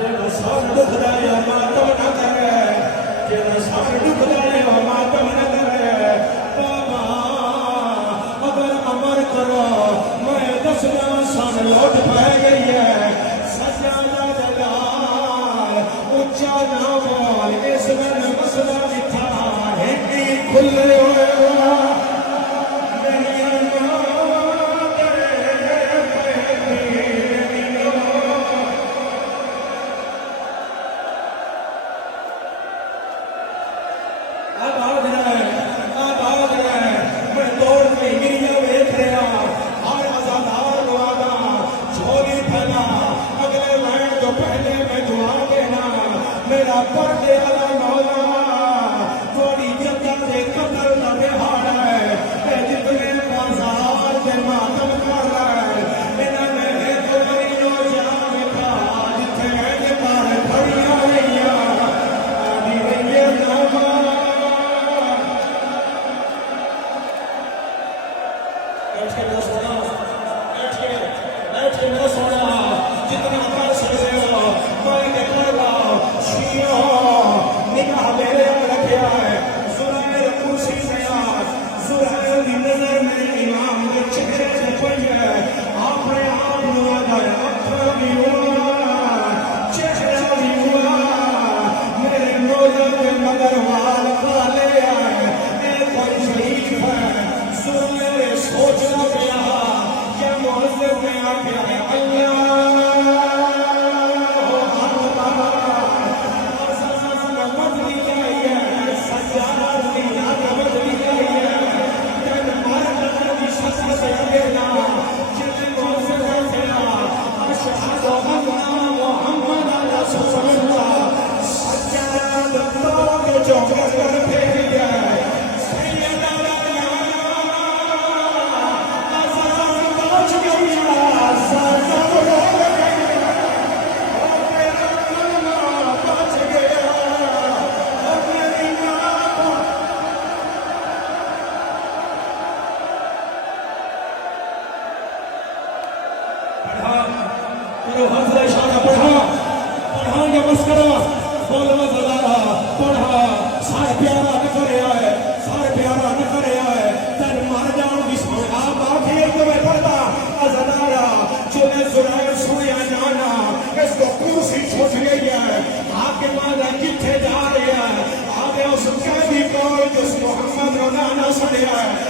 तेरा साथ दुखदा है मातम न करे, तेरा साथ दुखदा है मातम न करे। बाबा अगर अमर करो मैं 10 सन लौट पै गई है। सजादा जलाल ऊंचा ना बोल, इस दिन मसला लिखा है खुले हुए मेरा पर्दे वाला मौला थोड़ी जगह से कतल न बिहार है। जितने बाजार से मातम कर रहा है इन्होंने तो मरीनो जान का जितने बार खड़िया रहिया आदि रहिए नामा बैठे न सोना जितना कर सकते हो मैं देखूंगा। निगाह मेरे रखा है सुराय कुर्सी में सुराय की नजर में इमाम के चेहरे से पड़ी है। आपने आप लगाया अखर भी हुआ चेहरा भी हुआ मेरे नौजर में मगर वाल काले आए कोई शरीफ है। सुराय सोचना गया क्या मुहज्जिब ने आख्या है अल्लाह किथे जा रहे हैं आगे उस कैदी को जिस मोहम्मद रोना सुनिया है